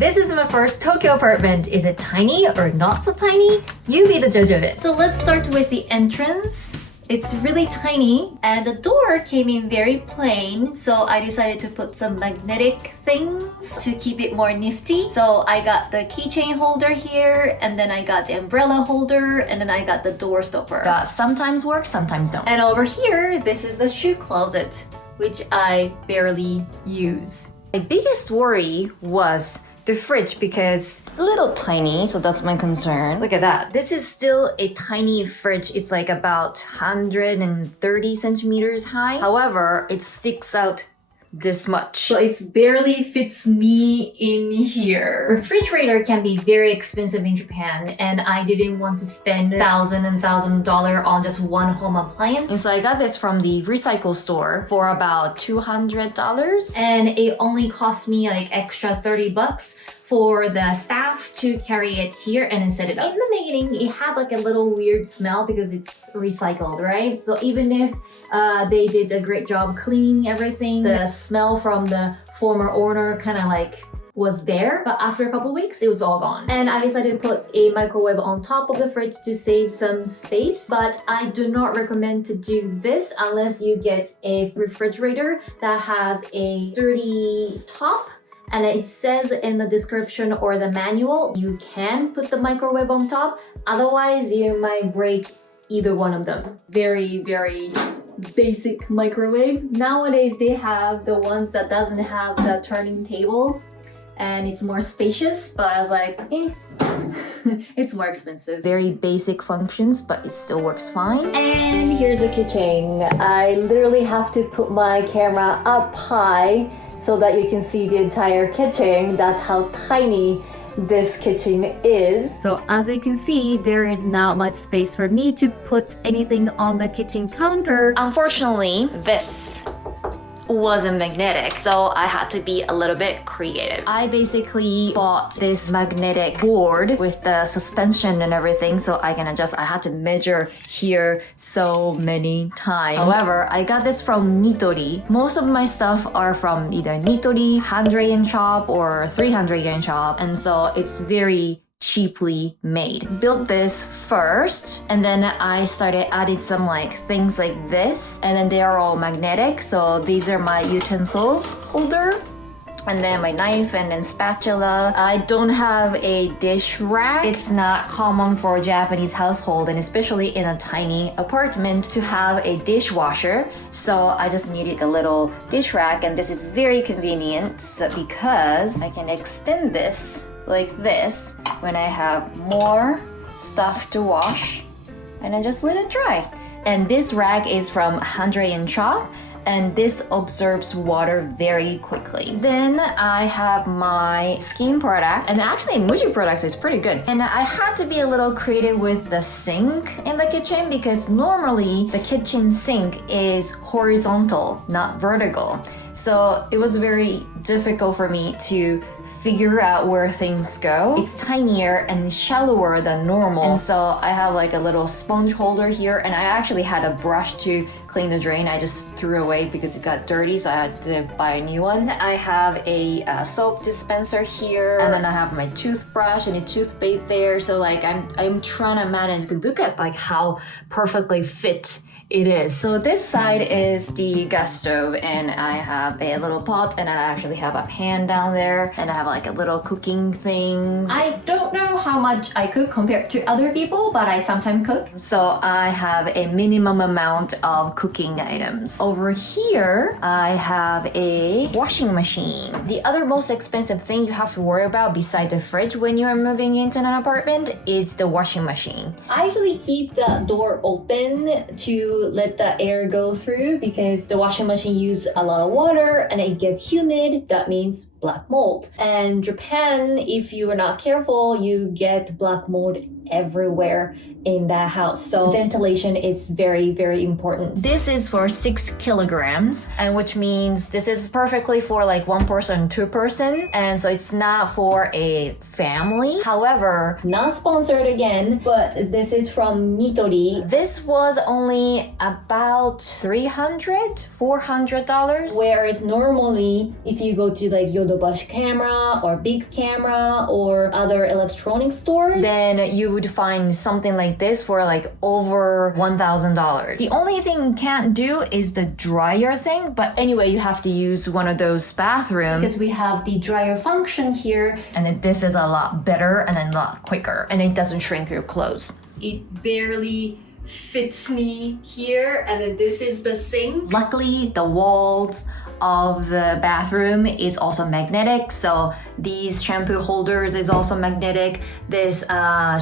This is my first Tokyo apartment. Is it tiny or not so tiny? You be the judge of it. So let's start with the entrance. It's really tiny and the door came in very plain, so I decided to put some magnetic things to keep it more nifty. So I got the keychain holder here, and then I got the umbrella holder, and then I got the door stopper. That sometimes works, sometimes don't. And over here, this is the shoe closet, which I barely use. My biggest worry was the fridge because a little tiny, so that's my concern. Look at that. This is still a tiny fridge. It's like about 130 centimeters high. However, it sticks out this much. So it barely fits me in here. Refrigerator can be very expensive in Japan, and I didn't want to spend $1,000 on just one home appliance. And so I got this from the recycle store for about $200, and it only cost me like extra $30 for the staff to carry it here and then set it up. In the beginning, it had like a little weird smell because it's recycled, right? So even if they did a great job cleaning everything, the smell from the former owner kind of like was there, but after a couple weeks, it was all gone. And I decided to put a microwave on top of the fridge to save some space, but I do not recommend to do this unless you get a refrigerator that has a sturdy top. And it says in the description or the manual, you can put the microwave on top. Otherwise, you might break either one of them. Very, very basic microwave. Nowadays, they have the ones that doesn't have the turning table and it's more spacious, but I was like, it's more expensive. Very basic functions, but it still works fine. And here's the kitchen. I literally have to put my camera up high so that you can see the entire kitchen. That's how tiny this kitchen is. So as you can see, there is not much space for me to put anything on the kitchen counter. Unfortunately, this wasn't magnetic, so I had to be a little bit creative. I basically bought this magnetic board with the suspension and everything so I can adjust. I had to measure here so many times. However, I got this from Nitori. Most of my stuff are from either Nitori, 100 yen shop, or 300 yen shop, and so it's very cheaply made. Built this first, and then I started adding some like things like this, and then they are all magnetic. So these are my utensils holder, and then my knife, and then spatula. I don't have a dish rack. It's not common for a Japanese household, and especially in a tiny apartment, to have a dishwasher. So I just needed a little dish rack, and this is very convenient because I can extend this like this when I have more stuff to wash, and I just let it dry. And this rack is from 100 yen shop, and this absorbs water very quickly. Then I have my skin product, and actually Muji products is pretty good. And I had to be a little creative with the sink in the kitchen because normally the kitchen sink is horizontal, not vertical. So it was very difficult for me to figure out where things go. It's tinier and shallower than normal. And so I have like a little sponge holder here, and I actually had a brush to clean the drain. I just threw away because it got dirty, so I had to buy a new one. I have a soap dispenser here, and then I have my toothbrush and a toothpaste there. So like I'm trying to manage. Look at like how perfectly fit it is. So this side is the gas stove, and I have a little pot, and I actually have a pan down there, and I have like a little cooking things. I don't know how much I cook compared to other people, but I sometimes cook. So I have a minimum amount of cooking items. Over here, I have a washing machine. The other most expensive thing you have to worry about beside the fridge when you are moving into an apartment is the washing machine. I usually keep the door open to let the air go through because the washing machine uses a lot of water and it gets humid. That means black mold. And Japan, if you are not careful, you get black mold everywhere. in that house. So ventilation is very, very important. This is for 6 kilograms, and which means this is perfectly for like 1 person, 2 person. And so it's not for a family. However, not sponsored again, but this is from Nitori. This was only about $300-400, whereas normally if you go to like Yodobashi Camera or Big Camera or other electronic stores, then you would find something like this for like over $1,000. The only thing you can't do is the dryer thing, but anyway, you have to use one of those bathrooms because we have the dryer function here, and this is a lot better and a lot quicker, and it doesn't shrink your clothes. It barely fits me here, and then this is the sink. Luckily, the walls of the bathroom is also magnetic, so these shampoo holders is also magnetic. This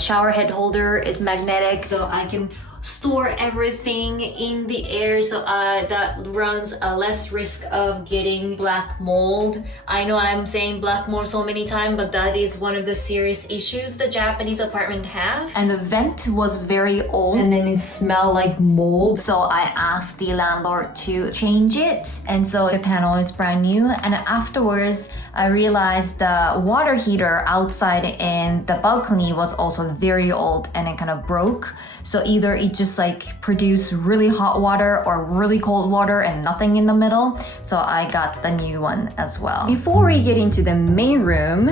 shower head holder is magnetic, so I can store everything in the air, so that runs a less risk of getting black mold. I know I'm saying black mold so many times, but that is one of the serious issues the Japanese apartment have. And the vent was very old, and then it smelled like mold, so I asked the landlord to change it, and so the panel is brand new. And afterwards I realized the water heater outside in the balcony was also very old, and it kind of broke. So either it just like produce really hot water or really cold water and nothing in the middle. So I got the new one as well. Before we get into the main room,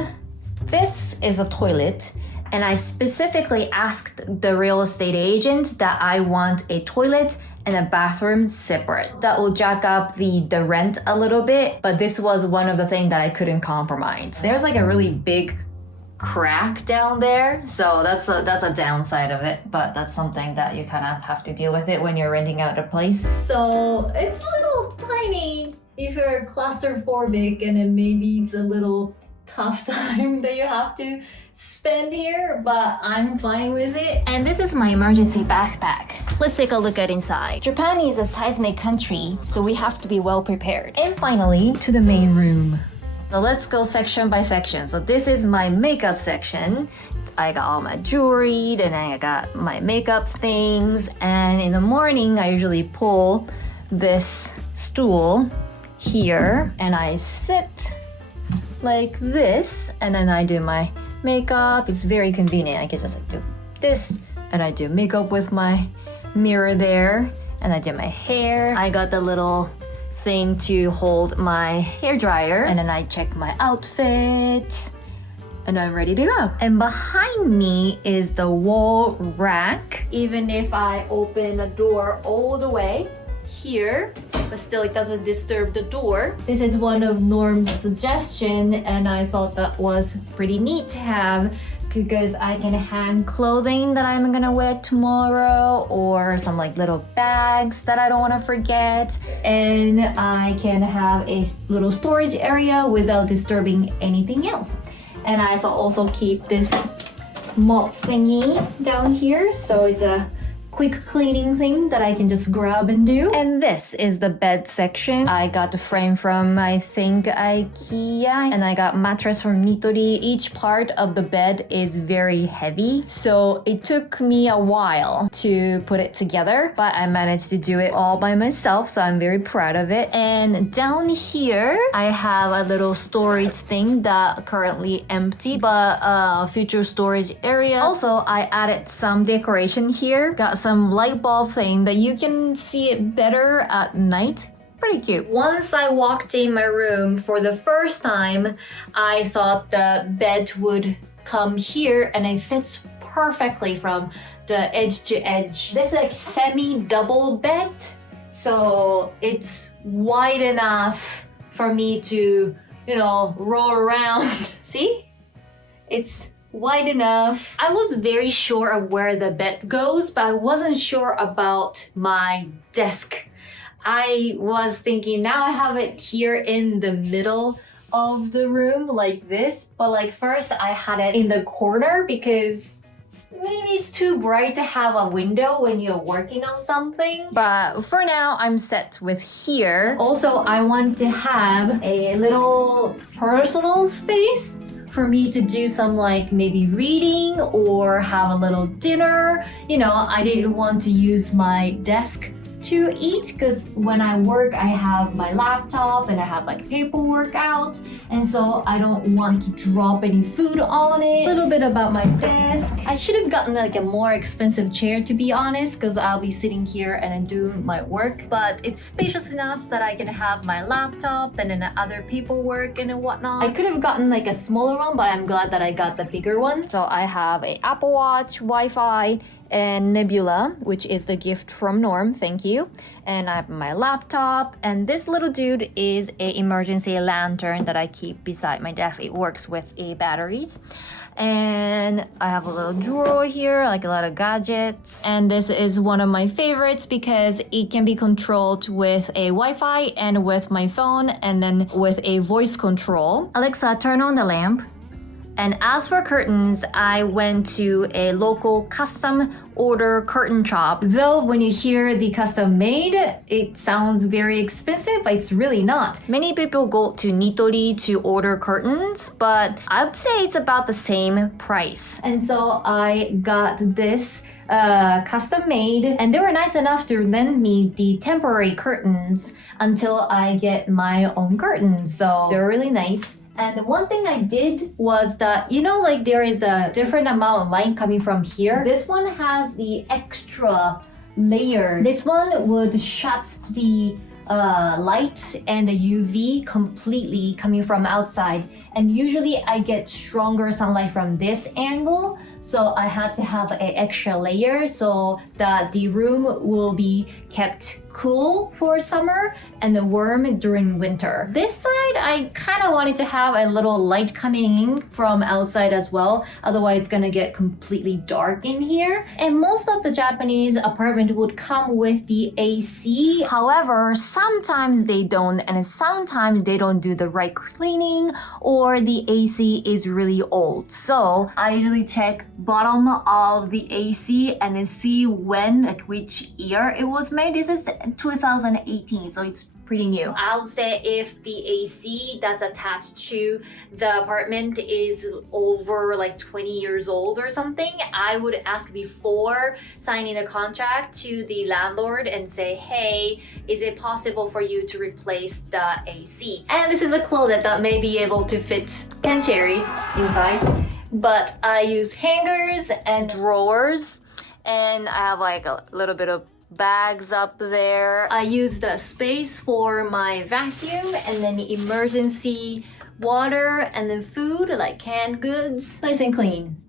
this is a toilet. And I specifically asked the real estate agent that I want a toilet and a bathroom separate. That will jack up the rent a little bit, but this was one of the things that I couldn't compromise. There's like a really big crack down there, so that's a downside of it, but that's something that you kind of have to deal with it when you're renting out a place. So it's a little tiny if you're claustrophobic, and then maybe it's a little tough time that you have to spend here, but I'm fine with it. And this is my emergency backpack. Let's take a look at inside. Japan is a seismic country, so we have to be well prepared. And finally, to the main room. So let's go section by section. So this is my makeup section. I got all my jewelry, and I got my makeup things. And in the morning, I usually pull this stool here, and I sit like this, and then I do my makeup. It's very convenient. I can just like do this, and I do makeup with my mirror there, and I do my hair. I got the little thing to hold my hair dryer, and then I check my outfit, and I'm ready to go. And behind me is the wall rack. Even if I open the door all the way here, but still it doesn't disturb the door. This is one of Norm's suggestion, and I thought that was pretty neat to have, because I can hang clothing that I'm gonna wear tomorrow, or some like little bags that I don't want to forget, and I can have a little storage area without disturbing anything else. And I also keep this mop thingy down here, so it's a quick cleaning thing that I can just grab and do. And this is the bed section. I got the frame from, I think, IKEA, and I got mattress from Nitori. Each part of the bed is very heavy, so it took me a while to put it together, but I managed to do it all by myself, so I'm very proud of it. And down here, I have a little storage thing that currently empty, but a future storage area. Also, I added some decoration here. Got some light bulb thing that you can see it better at night. Pretty cute. Once I walked in my room for the first time, I thought the bed would come here, and it fits perfectly from the edge to edge. This is like semi-double bed, so it's wide enough for me to, roll around. See? It's wide enough. I was very sure of where the bed goes, but I wasn't sure about my desk. I was thinking, now I have it here in the middle of the room like this, but like first I had it in the corner because maybe it's too bright to have a window when you're working on something. But for now, I'm set with here. Also, I want to have a little personal space for me to do some like maybe reading or have a little dinner. You know, I didn't want to use my desk to eat because when I work I have my laptop and I have like paperwork out, and so I don't want to drop any food on it. A little bit about my desk. I should have gotten like a more expensive chair, to be honest, because I'll be sitting here and doing my work, but it's spacious enough that I can have my laptop and then other paperwork and whatnot. I could have gotten like a smaller one, but I'm glad that I got the bigger one. So I have a Apple Watch, Wi-Fi, and Nebula, which is the gift from Norm, thank you. And I have my laptop, and this little dude is an emergency lantern that I keep beside my desk. It works with batteries. And I have a little drawer here, like a lot of gadgets. And this is one of my favorites because it can be controlled with a Wi-Fi and with my phone, and then with a voice control. Alexa, turn on the lamp. And as for curtains, I went to a local custom order curtain shop. Though when you hear the custom made, it sounds very expensive, but it's really not. Many people go to Nitori to order curtains, but I would say it's about the same price. And so I got this custom made, and they were nice enough to lend me the temporary curtains until I get my own curtains. So they're really nice. And the one thing I did was that, you know, like there is a different amount of light coming from here. This one has the extra layer. This one would shut the light and the UV completely coming from outside. And usually I get stronger sunlight from this angle. So I had to have an extra layer so that the room will be kept cool for summer and warm during winter. This side, I kind of wanted to have a little light coming in from outside as well. Otherwise, it's gonna get completely dark in here. And most of the Japanese apartment would come with the AC. However, sometimes they don't, and sometimes they don't do the right cleaning, or the AC is really old. So I usually check bottom of the AC and then see when, like which year it was made. This is 2018, so it's pretty new. I would say if the AC that's attached to the apartment is over like 20 years old or something, I would ask before signing the contract to the landlord and say, hey, is it possible for you to replace the AC? And this is a closet that may be able to fit 10 cherries inside. But I use hangers and drawers, and I have like a little bit of bags up there. I use the space for my vacuum, and then the emergency water, and then food like canned goods. Nice and clean.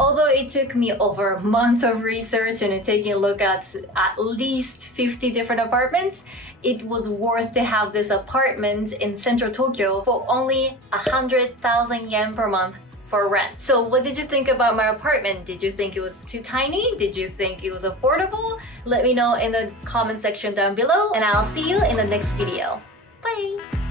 Although it took me over a month of research and taking a look at least 50 different apartments, it was worth to have this apartment in central Tokyo for only 100,000 yen per month for rent. So what did you think about my apartment? Did you think it was too tiny? Did you think it was affordable? Let me know in the comment section down below, and I'll see you in the next video. Bye!